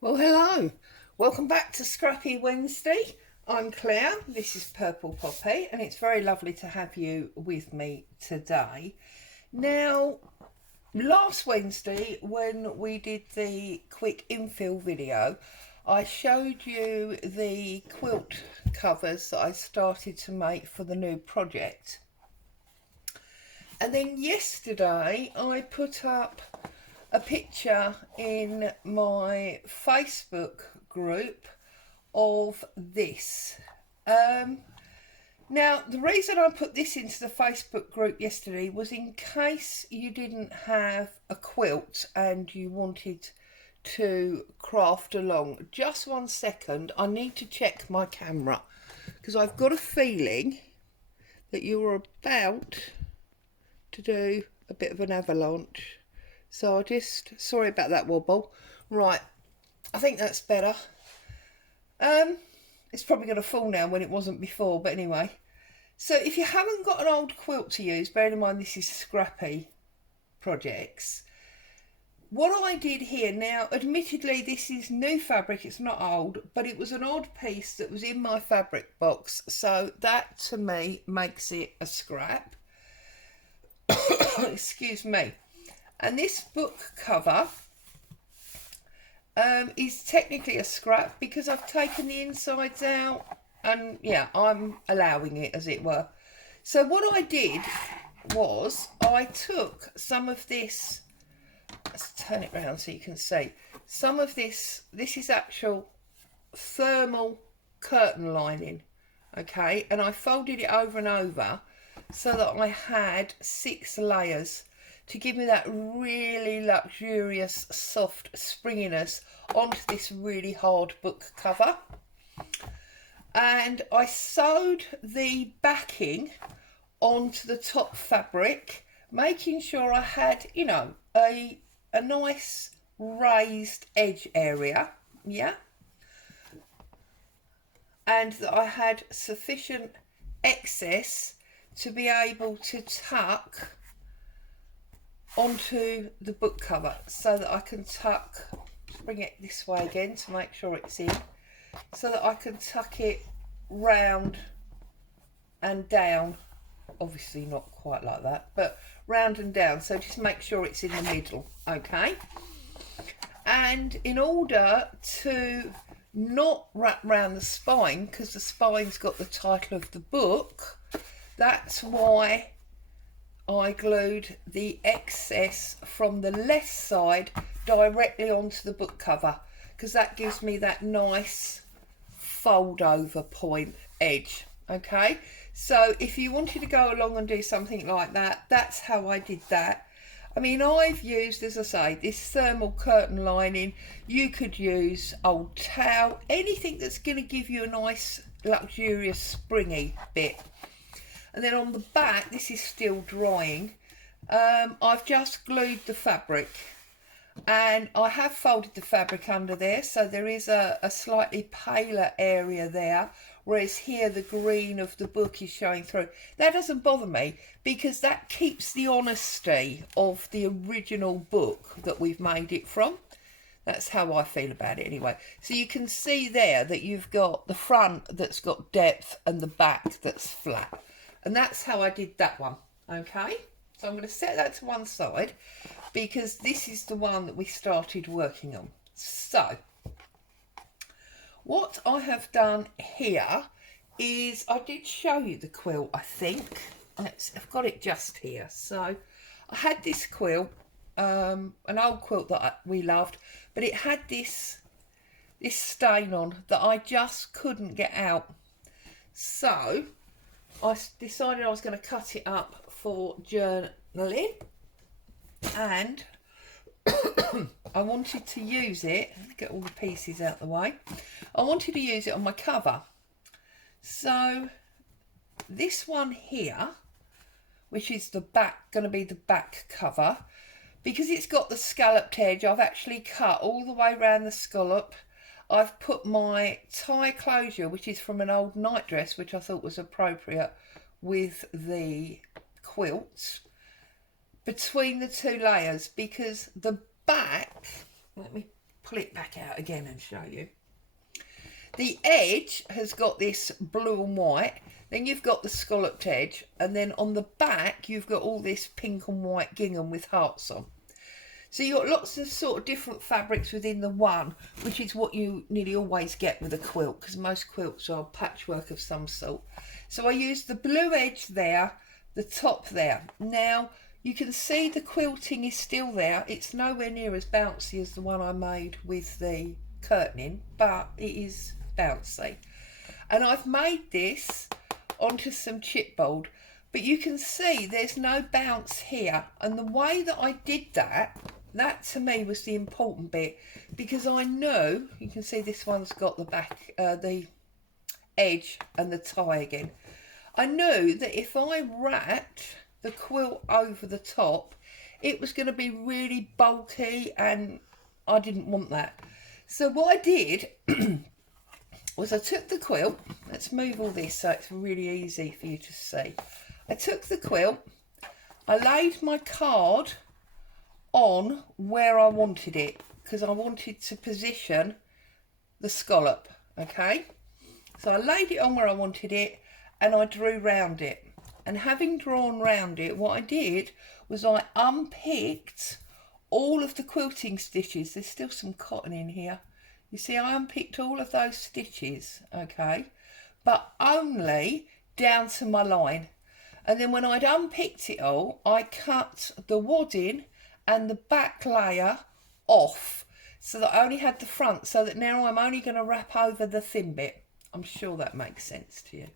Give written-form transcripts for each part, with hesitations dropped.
Well, hello. Welcome back to Scrappy Wednesday. I'm Claire. This is Purple Poppy, and it's very lovely to have you with me today. Now, last Wednesday, when we did the quick infill video, I showed you the quilt covers that I started to make for the new project. And then yesterday, I put up a picture in my Facebook group of this. Now, the reason I put this into the Facebook group yesterday was in case you didn't have a quilt and you wanted to craft along. Just 1 second, I need to check my camera because I've got a feeling that you're about to do a bit of an avalanche. So sorry about that wobble. Right, I think that's better. It's probably going to fall now when it wasn't before, but anyway. So if you haven't got an old quilt to use, bearing in mind this is Scrappy Projects, what I did here, now admittedly this is new fabric, it's not old, but it was an odd piece that was in my fabric box, so that to me makes it a scrap. Excuse me. And this book cover is technically a scrap because I've taken the insides out, and yeah, I'm allowing it, as it were. So what I did was I took some of this, let's turn it around so you can see, some of this is actual thermal curtain lining, okay, and I folded it over and over so that I had 6 layers to give me that really luxurious soft springiness onto this really hard book cover. And I sewed the backing onto the top fabric, making sure I had, you know, a nice raised edge area, yeah, and that I had sufficient excess to be able to tuck onto the book cover, so that I can tuck, bring it this way again to make sure it's in, so that I can tuck it round and down, obviously not quite like that, but round and down, so just make sure it's in the middle, okay. And in order to not wrap round the spine, because the spine's got the title of the book, that's why I glued the excess from the left side directly onto the book cover, because that gives me that nice fold over point edge, okay. So if you wanted to go along and do something like that, that's how I did that. I mean, I've used, as I say, this thermal curtain lining. You could use old towel, anything that's going to give you a nice luxurious springy bit. And then on the back, this is still drying, I've just glued the fabric, and I have folded the fabric under there, so there is a slightly paler area there, whereas here the green of the book is showing through. That doesn't bother me because that keeps the honesty of the original book that we've made it from. That's how I feel about it anyway. So you can see there that you've got the front that's got depth and the back that's flat. And that's how I did that one, okay? So I'm going to set that to one side because this is the one that we started working on. So, what I have done here is, I did show you the quilt, I think. I've got it just here. So, I had this quilt, an old quilt that we loved, but it had this stain on that I just couldn't get out. So I decided I was going to cut it up for journaling, and I wanted to use it, get all the pieces out the way, I wanted to use it on my cover. So this one here, which is the back, going to be the back cover, because it's got the scalloped edge, I've actually cut all the way around the scallop. I've put my tie closure, which is from an old nightdress, which I thought was appropriate with the quilt, between the 2 layers, because the back, let me pull it back out again and show you. The edge has got this blue and white, then you've got the scalloped edge, and then on the back you've got all this pink and white gingham with hearts on. So you've got lots of sort of different fabrics within the one, which is what you nearly always get with a quilt, because most quilts are patchwork of some sort. So I used the blue edge there, the top there. Now you can see the quilting is still there. It's nowhere near as bouncy as the one I made with the curtaining, but it is bouncy. And I've made this onto some chipboard, but you can see there's no bounce here. And the way that I did that to me was the important bit, because I know, you can see this one's got the back, the edge and the tie again. I knew that if I wrapped the quilt over the top, it was going to be really bulky, and I didn't want that. So what I did was I took the quilt, let's move all this so it's really easy for you to see. I took the quilt, I laid my card on where I wanted it, because I wanted to position the scallop, okay? So I laid it on where I wanted it, and I drew round it. And having drawn round it, what I did was I unpicked all of the quilting stitches. There's still some cotton in here. You see, I unpicked all of those stitches, okay? But only down to my line. And then when I'd unpicked it all, I cut the wadding and the back layer off, so that I only had the front, so that now I'm only going to wrap over the thin bit. I'm sure that makes sense to you.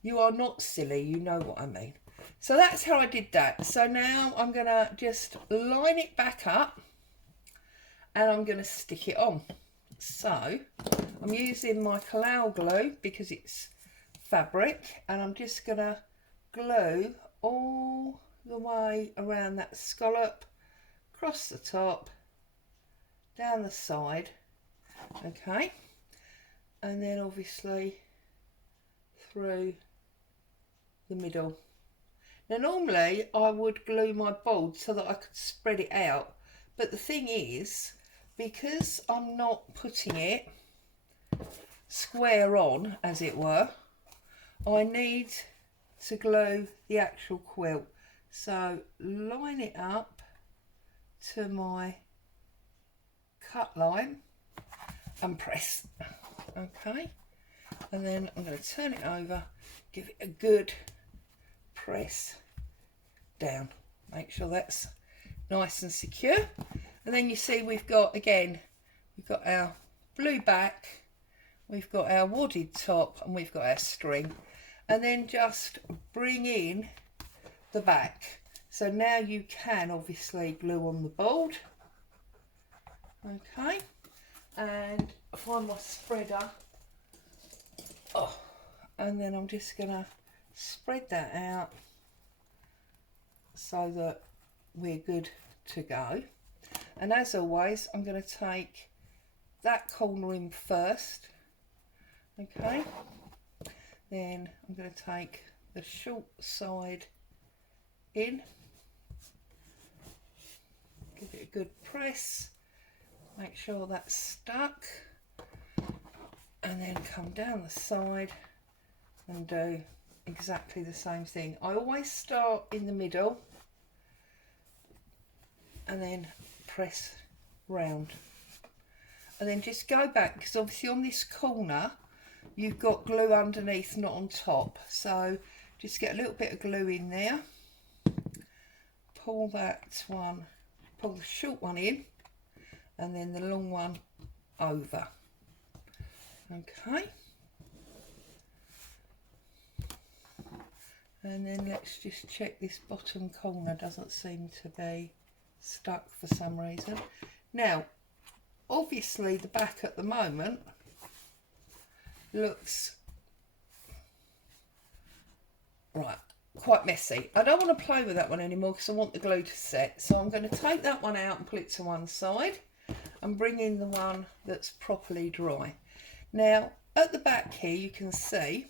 You are not silly, you know what I mean. So that's how I did that. So now I'm going to just line it back up, and I'm going to stick it on. So I'm using my Collal glue because it's fabric, and I'm just going to glue all the way around that scallop, across the top, down the side, okay, and then obviously through the middle. Now normally I would glue my board so that I could spread it out, but the thing is, because I'm not putting it square on, as it were, I need to glue the actual quilt. So line it up to my cut line and press, okay, and then I'm going to turn it over, give it a good press down, make sure that's nice and secure. And then you see we've got, again, we've got our blue back, we've got our wadded top, and we've got our string. And then just bring in the back. So now you can obviously glue on the board, okay, and find my spreader, and then I'm just going to spread that out so that we're good to go. And as always, I'm going to take that corner in first, okay, then I'm going to take the short side in, give it a good press, make sure that's stuck, and then come down the side and do exactly the same thing. I always start in the middle and then press round, and then just go back, because obviously on this corner you've got glue underneath, not on top, so just get a little bit of glue in there, pull that one, pull the short one in, and then the long one over, okay, and then let's just check this bottom corner doesn't seem to be stuck for some reason. Now obviously the back at the moment looks quite messy. I don't want to play with that one anymore because I want the glue to set, so I'm going to take that one out and put it to one side and bring in the one that's properly dry. Now at the back here you can see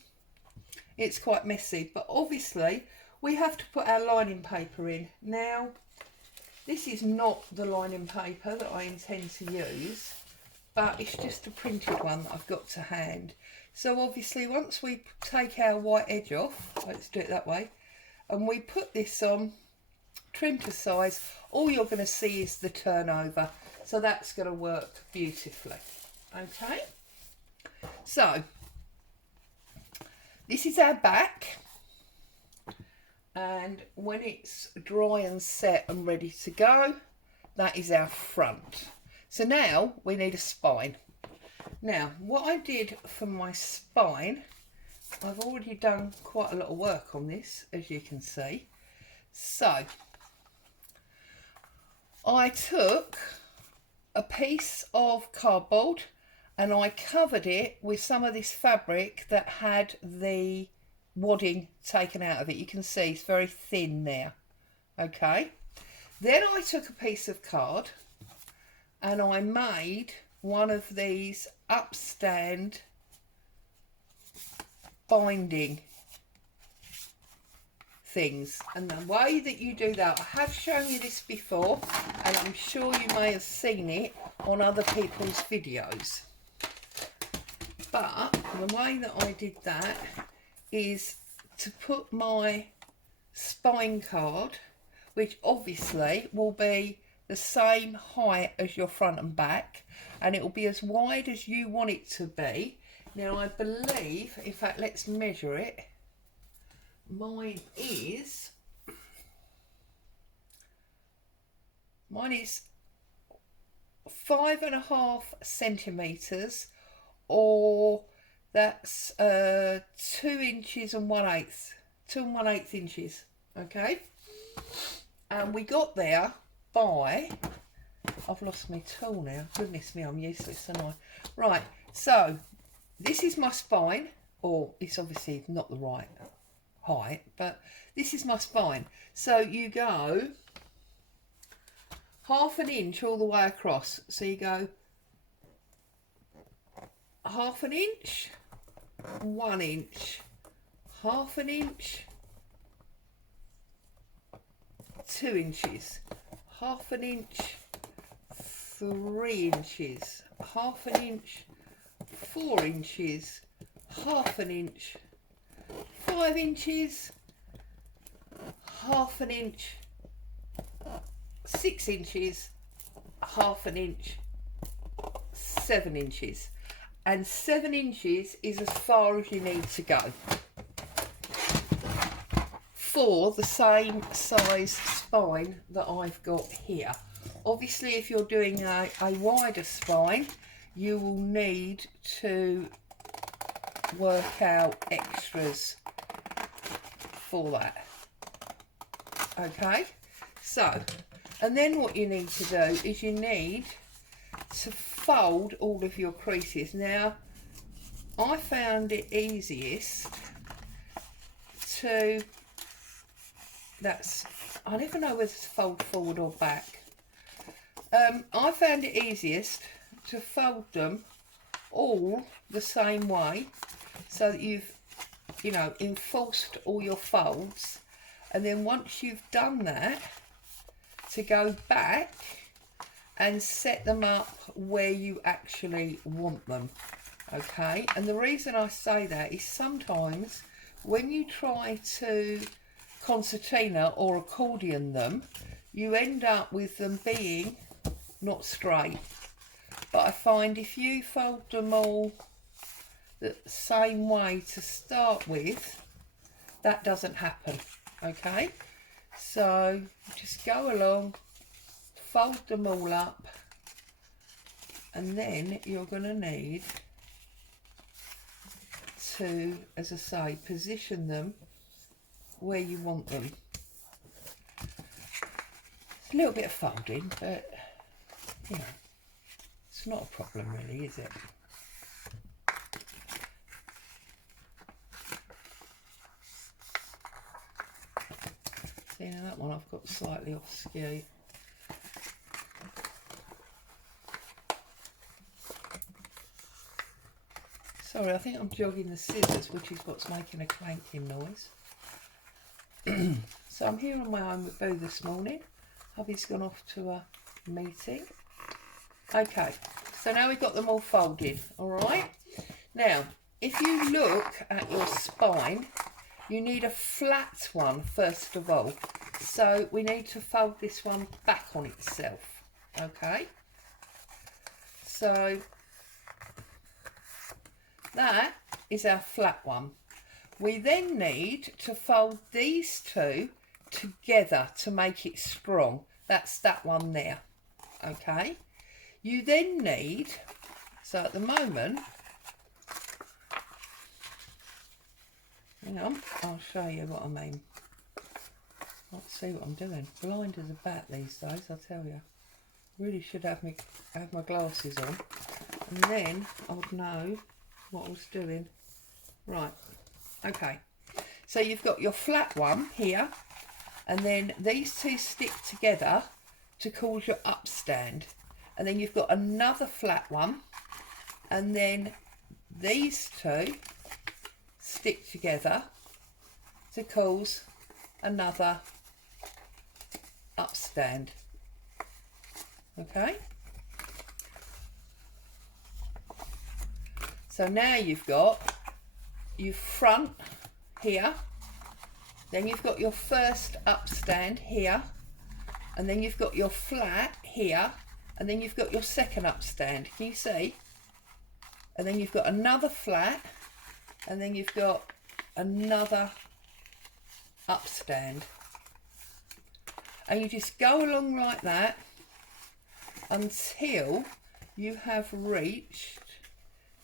it's quite messy, but obviously we have to put our lining paper in. Now This is not the lining paper that I intend to use, but it's just a printed one that I've got to hand. So obviously once we take our white edge off, let's do it that way, and we put this on, trim to size, all you're going to see is the turnover. So that's going to work beautifully. Okay, so this is our back, and when it's dry and set and ready to go, that is our front. So now we need a spine. Now what I did for my spine, I've already done quite a lot of work on this, as you can see. So I took a piece of cardboard and I covered it with some of this fabric that had the wadding taken out of it. You can see it's very thin there. Okay, then I took a piece of card and I made one of these Upstand Binding things, and the way that you do that, I have shown you this before and I'm sure you may have seen it on other people's videos, but the way that I did that is to put my spine card, which obviously will be the same height as your front and back, and it will be as wide as you want it to be. Now I believe, in fact let's measure it, mine is 5.5 centimetres, or that's 2 inches and 1/8, 2 1/8 inches. Okay, and we got there by, I've lost my tool now, goodness me, I'm useless, aren't I? Right, so this is my spine, or it's obviously not the right height, but this is my spine. So you go 1/2 inch all the way across. So you go 1/2 inch, 1 inch, 1/2 inch, 2 inches, 1/2 inch, 3 inches, 1/2 inch, 4 inches, 1/2 inch, 5 inches, 1/2 inch, 6 inches, 1/2 inch, 7 inches. And 7 inches is as far as you need to go for the same size spine that I've got here. Obviously if you're doing a wider spine, you will need to work out extras for that. Okay, so, and then what you need to do is you need to fold all of your creases. Now I found it easiest to, I never know whether to fold forward or back. I found it easiest to fold them all the same way, so that you've, you know, enforced all your folds, and then once you've done that, to go back and set them up where you actually want them. Okay, and the reason I say that is sometimes when you try to concertina or accordion them, you end up with them being not straight. But I find if you fold them all the same way to start with, that doesn't happen. Okay, so just go along, fold them all up, and then you're going to need to, as I say, position them where you want them. It's a little bit of folding, but you know, it's not a problem really, is it? See, now that one I've got slightly off skew. Sorry, I think I'm jogging the scissors, which is what's making a clanking noise. So I'm here on my own with Boo this morning. Hubby's gone off to a meeting. Okay, so now we've got them all folded, all right? Now, if you look at your spine, you need a flat one first of all. So we need to fold this one back on itself, okay? So that is our flat one. We then need to fold these two together to make it strong. That's that one there, okay? You then need, so at the moment, hang on, I'll show you what I mean. Let's see what I'm doing. Blind as a bat these days, I tell you. Really should have my glasses on, and then I would know what I was doing. Right, okay. So you've got your flat one here, and then these two stick together to cause your upstand. And then you've got another flat one, and then these two stick together to cause another upstand. Okay? So now you've got your front here, then you've got your first upstand here, and then you've got your flat here, and then you've got your second upstand. Can you see? And then you've got another flat, and then you've got another upstand. And you just go along like that until you have reached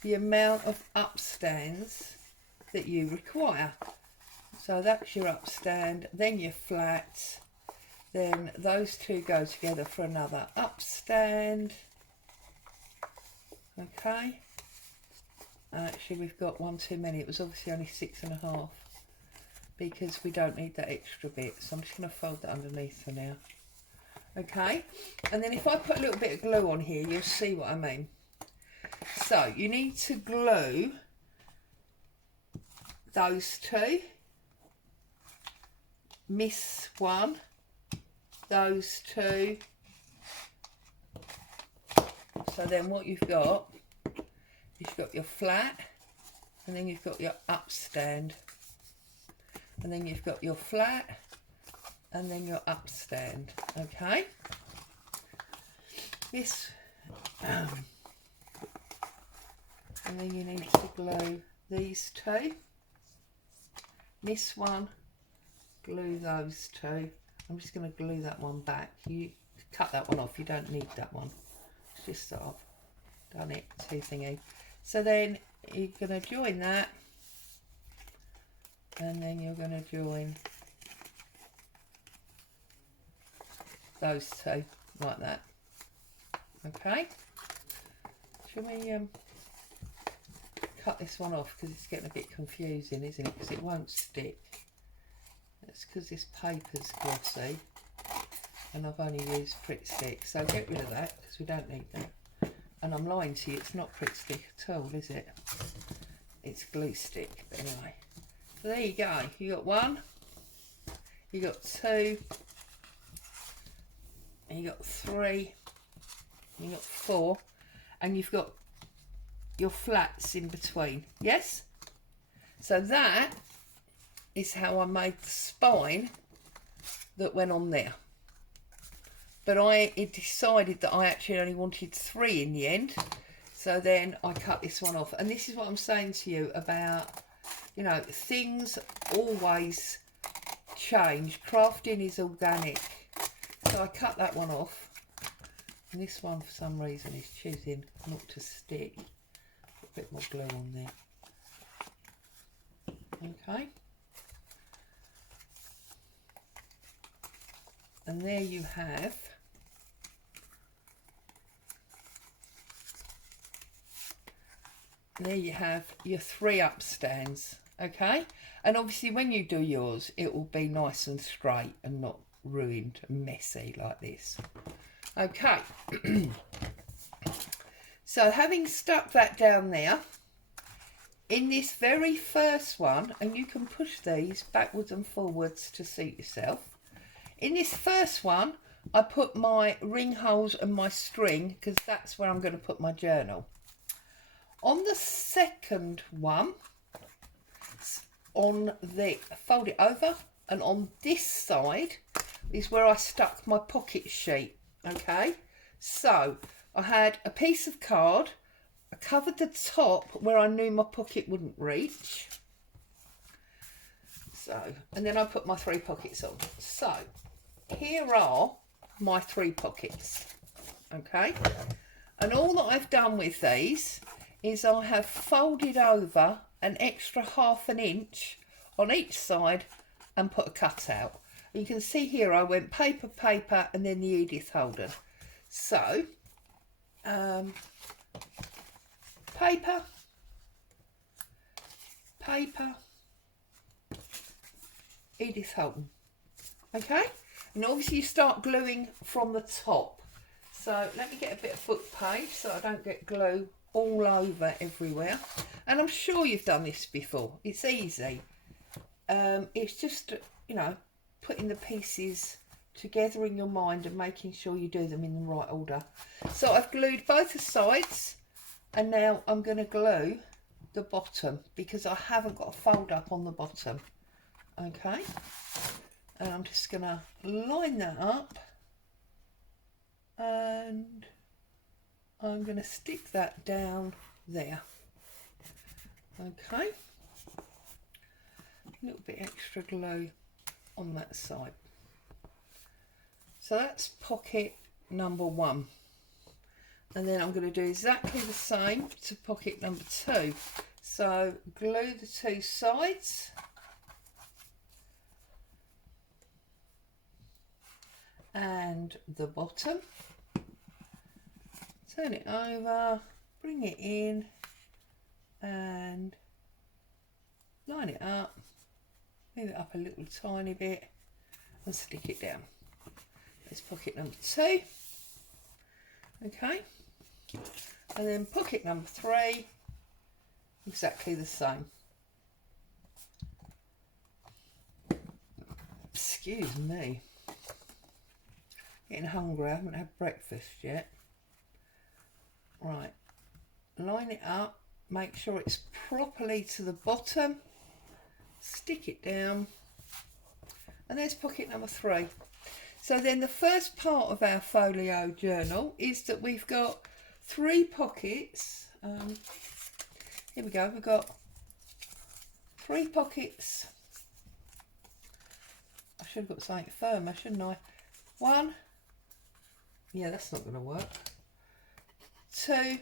the amount of upstands that you require. So that's your upstand, then your flat, then those two go together for another upstand. Okay, actually we've got one too many. It was obviously only 6.5 because we don't need that extra bit, so I'm just going to fold that underneath for now. Okay, and then if I put a little bit of glue on here, you'll see what I mean. So you need to glue those two, miss one, those two. So then what you've got, you've got your flat, and then you've got your upstand, and then you've got your flat, and then your upstand. Okay, this and then you need to glue these two, this one, glue those two. I'm just going to glue that one back. You cut that one off, you don't need that one. It's just sort of done it, two thingy. So then you're going to join that, and then you're going to join those two like that. Okay, shall we cut this one off because it's getting a bit confusing, isn't it? Because it won't stick. It's because this paper's glossy and I've only used Pritt Stick, so get rid of that because we don't need that. And I'm lying to you, it's not Pritt Stick at all, is it? It's glue stick. But anyway, so there you go. You got one, you got two, and you got three, and you got four, and you've got your flats in between. Yes, so that is how I made the spine that went on there. But I decided that I actually only wanted 3 in the end, so then I cut this one off. And this is what I'm saying to you about, you know, things always change. Crafting is organic. So I cut that one off, and this one for some reason is choosing not to stick. Put a bit more glue on there. Okay, and there you have your 3 upstands. Okay, and obviously when you do yours it will be nice and straight and not ruined and messy like this. Okay, so having stuck that down there, in this very first one, and you can push these backwards and forwards to suit yourself, in this first one I put my ring holes and my string because that's where I'm going to put my journal. On the second one, fold it over, and on this side is where I stuck my pocket sheet. Okay, so I had a piece of card, I covered the top where I knew my pocket wouldn't reach, so, and then I put my 3 pockets on. So here are my 3 pockets. Okay, and all that I've done with these is I have folded over an extra 1/2 inch on each side and put a cutout. You can see here I went paper, paper, and then the Edith Holden. So, paper, paper, Edith Holden. Okay, and obviously you start gluing from the top. So let me get a bit of book paste so I don't get glue all over everywhere. And I'm sure you've done this before. It's easy. It's just, you know, putting the pieces together in your mind and making sure you do them in the right order. So I've glued both the sides, and now I'm going to glue the bottom because I haven't got a fold up on the bottom. Okay, and I'm just going to line that up, and I'm going to stick that down there. Okay, a little bit extra glue on that side. So that's pocket number 1, and then I'm going to do exactly the same to pocket number 2. So glue the 2 sides, and the bottom, turn it over, bring it in and line it up, move it up a little tiny bit and stick it down. There's pocket number 2. Okay, and then pocket number 3, exactly the same. Excuse me, getting hungry, I haven't had breakfast yet. Right, line it up, make sure it's properly to the bottom, stick it down, and there's pocket number 3. So then the first part of our folio journal is that we've got 3 pockets. Here we go, we've got 3 pockets. I should have got something firmer, shouldn't I? 1, yeah, that's not going to work. 2,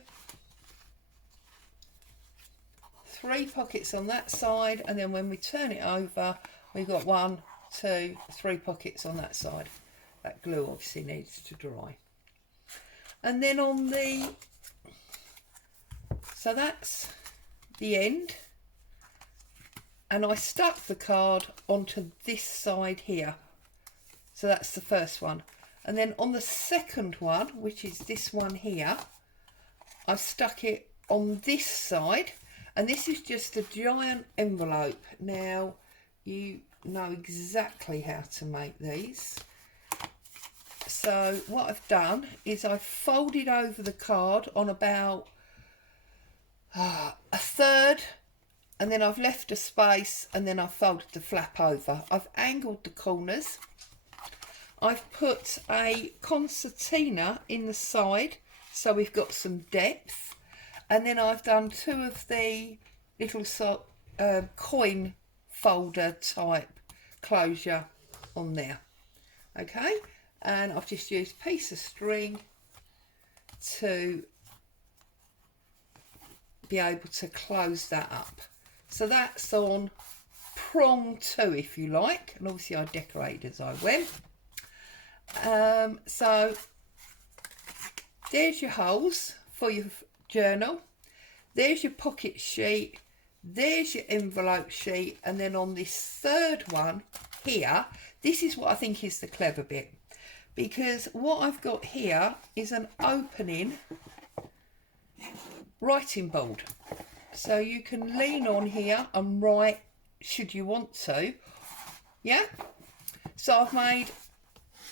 3 pockets on that side, and then when we turn it over, we've got 1, 2, 3 pockets on that side. That glue obviously needs to dry. And then on the, so that's the end, and I stuck the card onto this side here. So that's the first one. And then on the second one, which is this one here, I've stuck it on this side, and this is just a giant envelope. Now, you know exactly how to make these. So what I've done is I've folded over the card on about a third, and then I've left a space, and then I've folded the flap over. I've angled the corners. I've put a concertina in the side, so we've got some depth. And then I've done 2 of the little coin folder type closure on there. Okay, and I've just used a piece of string to be able to close that up. So that's on prong 2, if you like, and obviously I decorated as I went. So there's your holes for your journal, there's your pocket sheet, there's your envelope sheet, and then on this third one here, this is what I think is the clever bit, because what I've got here is an opening writing board, so you can lean on here and write should you want to. Yeah, so I've made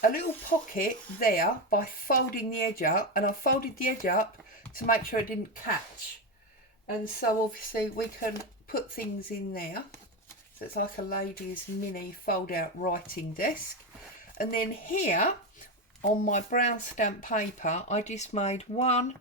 a little pocket there by folding the edge up, and I folded the edge up to make sure it didn't catch. And so obviously we can put things in there. So it's like a lady's mini fold out writing desk. And then here on my brown stamp paper, I just made 1,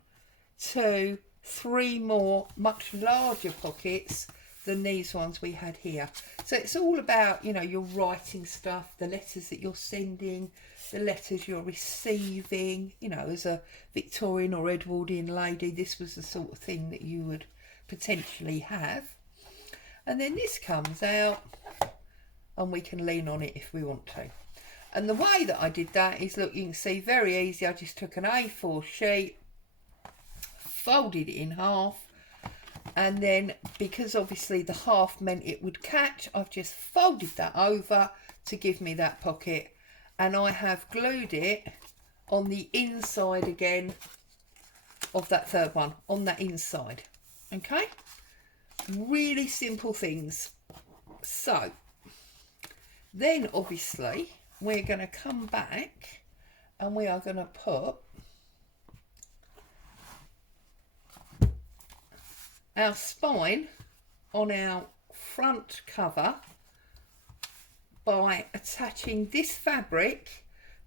2, 3 more much larger pockets than these ones we had here. So it's all about, you know, your writing stuff, the letters that you're sending, the letters you're receiving. You know, as a Victorian or Edwardian lady, this was the sort of thing that you would potentially have. And then this comes out and we can lean on it if we want to. And the way that I did that is, look, you can see, very easy. I just took an A4 sheet, folded it in half, and then because obviously the half meant it would catch, I've just folded that over to give me that pocket, and I have glued it on the inside again of that third one, on that inside. Okay, really simple things. So then obviously we're going to come back and we are going to put our spine on our front cover by attaching this fabric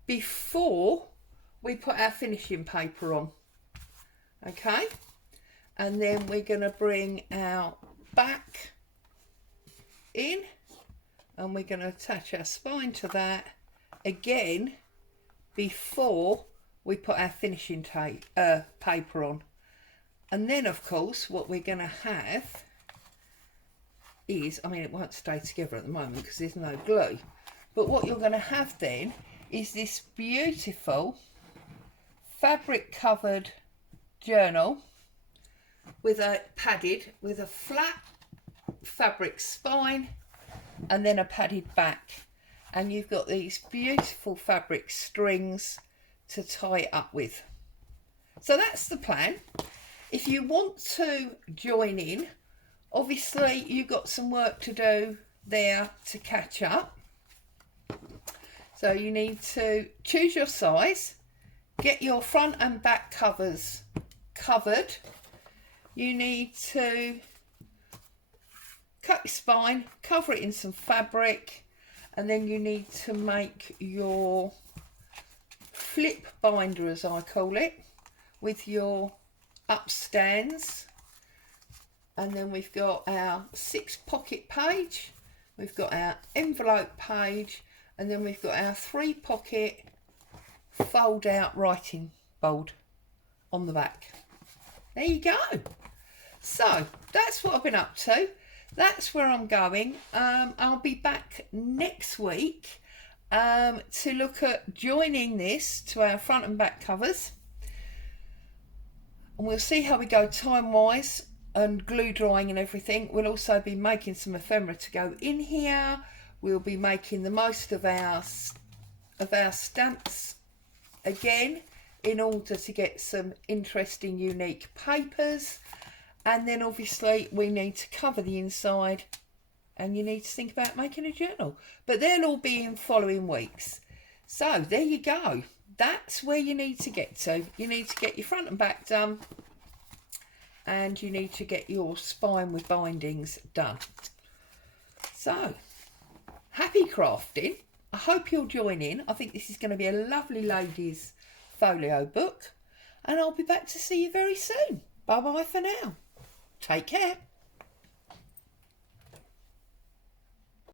before we put our finishing paper on. Okay, and then we're going to bring our back in and we're going to attach our spine to that again before we put our finishing paper on. And then of course what we're going to have is, I mean, it won't stay together at the moment because there's no glue, but what you're going to have then is this beautiful fabric covered journal with a padded, with a flat fabric spine and then a padded back, and you've got these beautiful fabric strings to tie it up with. So that's the plan. If you want to join in, obviously you've got some work to do there to catch up. So you need to choose your size, get your front and back covers covered. You need to cut your spine, cover it in some fabric, and then you need to make your flip binder, as I call it, with your upstands. And then we've got our 6 pocket page, we've got our envelope page, and then we've got our 3 pocket fold out writing board on the back. There you go. So that's what I've been up to. That's where I'm going. I'll be back next week to look at joining this to our front and back covers. And we'll see how we go time-wise and glue drying and everything. We'll also be making some ephemera to go in here. We'll be making the most of our stamps again in order to get some interesting, unique papers. And then obviously we need to cover the inside and you need to think about making a journal. But they'll all be in following weeks. So there you go. That's where you need to get to. You need to get your front and back done. And you need to get your spine with bindings done. So, happy crafting. I hope you'll join in. I think this is going to be a lovely ladies folio book. And I'll be back to see you very soon. Bye bye for now. Take care.